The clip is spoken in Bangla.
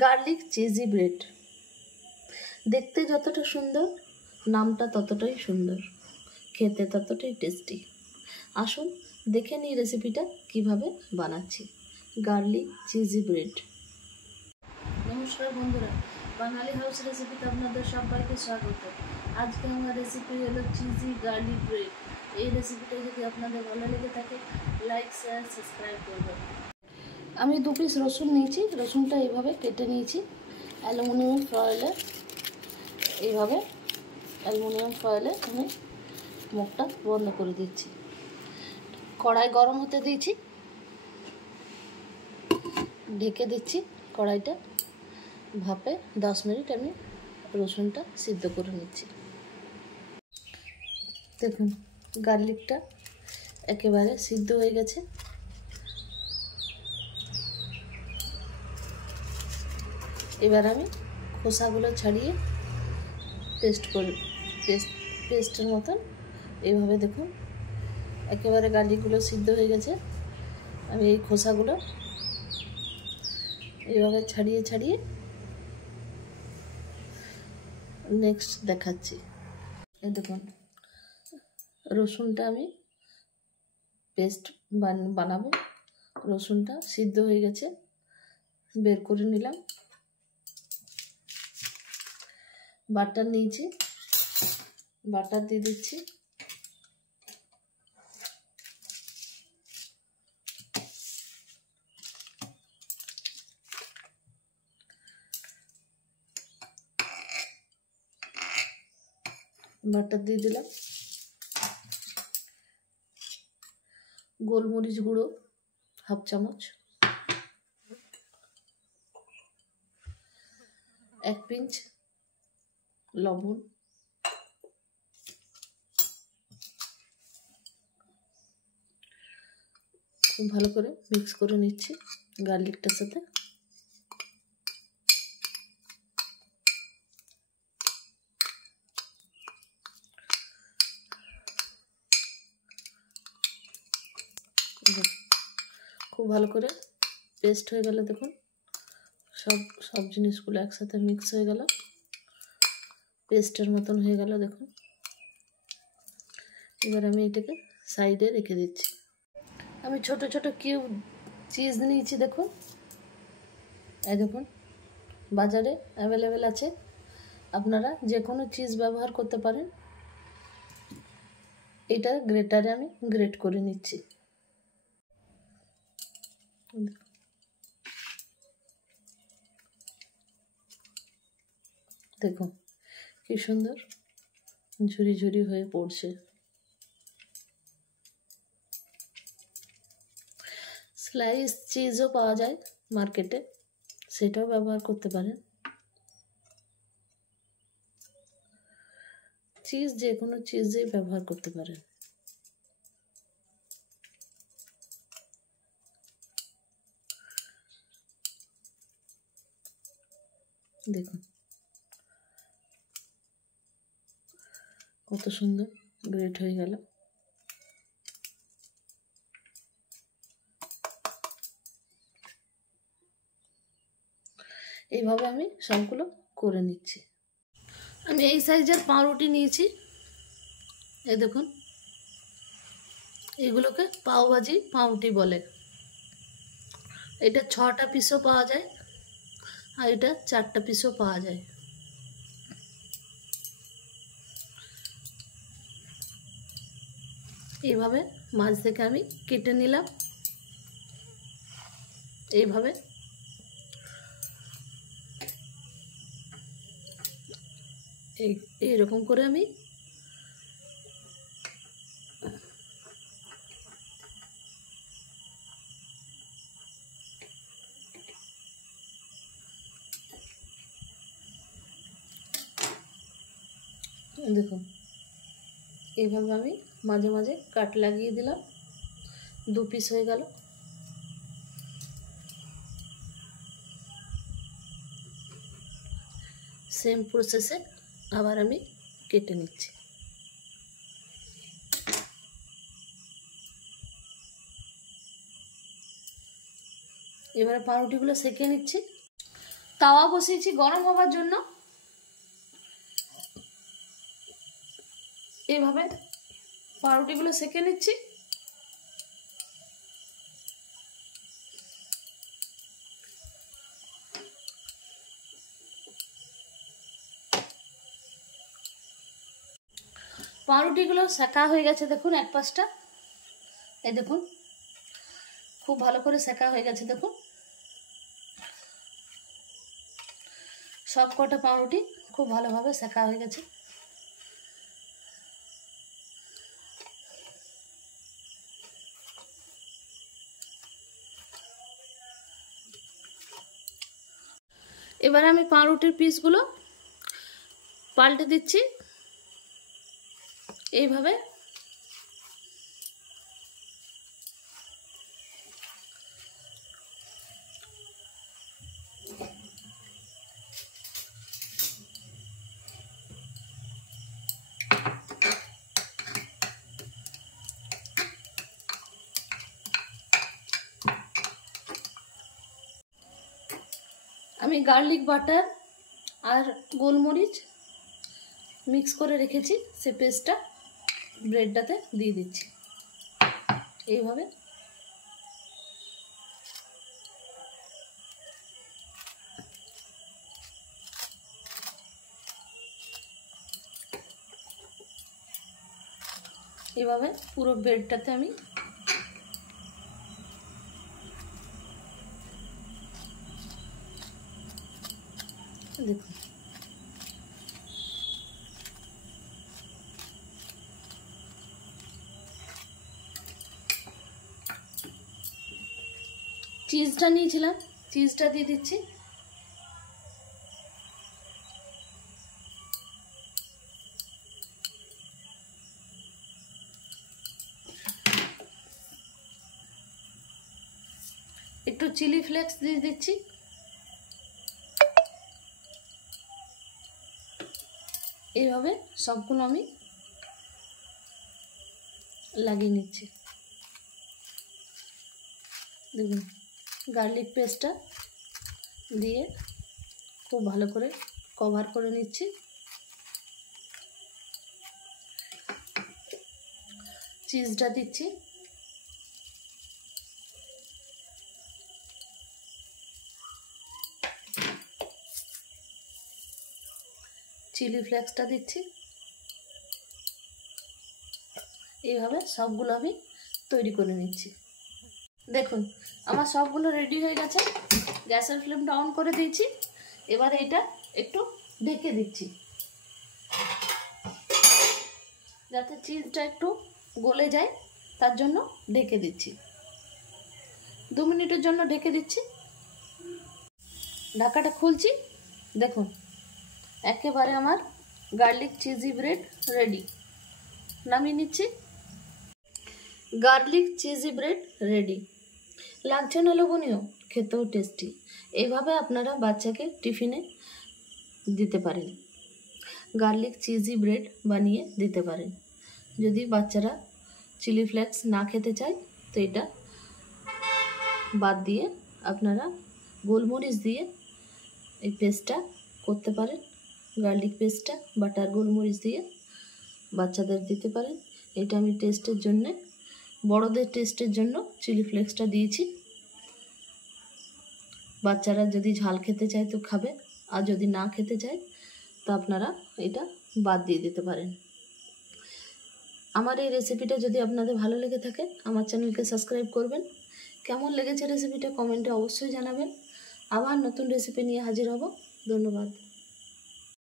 গার্লিক চিজি ব্রেড দেখতে যতটা সুন্দর, নামটা ততটাই সুন্দর, খেতে ততটাই টেস্টি। আসুন দেখে নিই রেসিপিটা কিভাবে বানাচ্ছি। Garlic cheesy bread. নমস্কার বন্ধুরা, বাঙালি হাউস রেসিপিতে আপনাদের সবাইকে স্বাগত। আজকে আমার রেসিপি হলো চিজি গার্লিক ব্রেড। এই রেসিপিটা যদি আপনাদের ভালো লেগে থাকে, লাইক শেয়ার সাবস্ক্রাইব করবেন। আমি 2 পিস রসুন নিয়েছি, রসুনটা এইভাবে কেটে নিয়েছি। অ্যালুমিনিয়াম ফয়েলে আমি মুখটা বন্ধ করে দিচ্ছি। কড়াই গরম হতে দিয়েছি, ঢেকে দিচ্ছি। কড়াইটা ভাপে 10 মিনিট আমি রসুনটা সিদ্ধ করে নিচ্ছি। দেখুন গার্লিকটা একেবারে সিদ্ধ হয়ে গেছে। এবার আমি খোসাগুলো ছাড়িয়ে পেস্টের মতন এইভাবে দেখুন একেবারে গার্লিকগুলো সিদ্ধ হয়ে গেছে। আমি এই খোসাগুলো এইভাবে ছাড়িয়ে নেক্সট দেখাচ্ছি। এই দেখুন রসুনটা আমি পেস্ট বানাবো। রসুনটা সিদ্ধ হয়ে গেছে, বের করে নিলাম। বাটার নিয়েছি, বাটার দিয়ে দিচ্ছি। বাটার দিয়ে দিলাম। গোলমরিচ গুঁড়ো 1/2 চামচ, 1 পিঞ্চ লবণ, খুব ভালো করে মিক্স করে নিচ্ছি গার্লিকটার সাথে। খুব ভালো করে পেস্ট হয়ে গেল। দেখুন সব জিনিসগুলো একসাথে মিক্স হয়ে গেল, পেস্টের মতন হয়ে গেল। দেখুন এবার আমি এটাকে সাইডে রেখে দিচ্ছি। আমি ছোট ছোট কিউব চিজ নিয়েছি। দেখুন এই দেখুন বাজারে অ্যাভেলেবেল আছে, আপনারা যে কোনো চিজ ব্যবহার করতে পারেন। এটা গ্রেটারে আমি গ্রেট করে নিচ্ছি। দেখুন কি সুন্দর ঝুরি ঝুরি হয়ে পড়ছে। স্লাইস চিজও পাওয়া যায় মার্কেটে, সেটাও ব্যবহার করতে পারেন। চিজ যে কোনো চিজই ব্যবহার করতে পারেন। দেখুন কত সুন্দর গ্রেট হয়ে গেল। এইভাবে আমি সবগুলো করে নিচ্ছি। আমি এই সাইজের পাউরুটি নিয়েছি। এই দেখুন এগুলোকে পাওভাজি পাউরুটি বলে। এটা 6টা পিসও পাওয়া যায় আর এটা 4টা পিসও পাওয়া যায়। এইভাবে মাছ থেকে আমি কেটে নিলাম। এইভাবে এইরকম করে আমি দেখুন এইভাবে আমি মাঝে মাঝে কাট লাগিয়ে দিলাম। 2 পিস হয়ে গেল। সেম প্রসেসে আবার আমি কেটে নিচ্ছি। এবারে পাউরুটিগুলো সেঁকে নিচ্ছি। তাওয়া বসিয়েছি গরম হবার জন্য। এইভাবে পাউরুটিগুলো সেঁকে নিচ্ছি। পাউরুটিগুলো সেঁকা হয়ে গেছে, দেখুন এক পাশটা, এই দেখুন খুব ভালো করে সেঁকা হয়ে গেছে। দেখুন সব কটা পাউরুটি খুব ভালোভাবে সেঁকা হয়ে গেছে। এবার আমি পাউরুটির পিসগুলো পাল্টে দিচ্ছি এইভাবে। আমি গার্লিক বাটার আর গোলমরিচ মিক্স করে রেখেছি, সে পেস্টটা ব্রেডটাতে দিয়ে দিচ্ছি এইভাবে। এইভাবে পুরো ব্রেডটাতে আমি দেখুন চিজটা নিয়েছিলাম, চিজটা দিয়ে দিচ্ছি। একটু চিলি ফ্লেক্স দিয়ে দিচ্ছি। এইভাবে সবগুলো আমি লাগিয়ে নিচ্ছি। দেখুন গার্লিক পেস্টটা দিয়ে খুব ভালো করে কভার করে নিচ্ছি। চিজটা দিচ্ছি। চিলি ফ্লেক্সটা দিচ্ছি। এইভাবে সবগুলো আমি তৈরি করে নিচ্ছি। দেখুন আমার সবগুলো রেডি হয়ে গেছে। গ্যাসের ফ্লেমটা অন করে দিয়েছি। এবার এটা একটু ঢেকে দিচ্ছি যাতে চিজটা একটু গলে যায়, তার জন্য ঢেকে দিচ্ছি। 2 মিনিটের জন্য ঢেকে দিচ্ছি। ঢাকাটা খুলছি। দেখুন একেবারে আমার গার্লিক চিজি ব্রেড রেডি। নামিয়ে নিচ্ছি। Garlic cheesy bread ready. লাগছে না লোভনীয়, খেতেও টেস্টি। এইভাবে আপনারা বাচ্চাকে টিফিনে দিতে পারেন। গার্লিক চিজি ব্রেড বানিয়ে দিতে পারেন। যদি বাচ্চারা চিলি ফ্লেক্স না খেতে চায় তো এটা বাদ দিয়ে আপনারা গোলমরিচ দিয়ে এই পেস্টটা করতে পারেন। গার্লিক পেস্টটা বাটার গোলমরিচ দিয়ে বাচ্চাদের দিতে পারেন। এটা আমি টেস্টের জন্যে, বড়দের টেস্টের জন্য চিলি ফ্লেক্সটা দিয়েছি। বাচ্চারা যদি ঝাল খেতে চায় তো খাবে, আর যদি না খেতে চায় তো আপনারা এটা বাদ দিয়ে দিতে পারেন। আমার এই রেসিপিটা যদি আপনাদের ভালো লেগে থাকে আমার চ্যানেলকে সাবস্ক্রাইব করবেন। কেমন লেগেছে রেসিপিটা কমেন্টে অবশ্যই জানাবেন। আবার নতুন রেসিপি নিয়ে হাজির হব। ধন্যবাদ।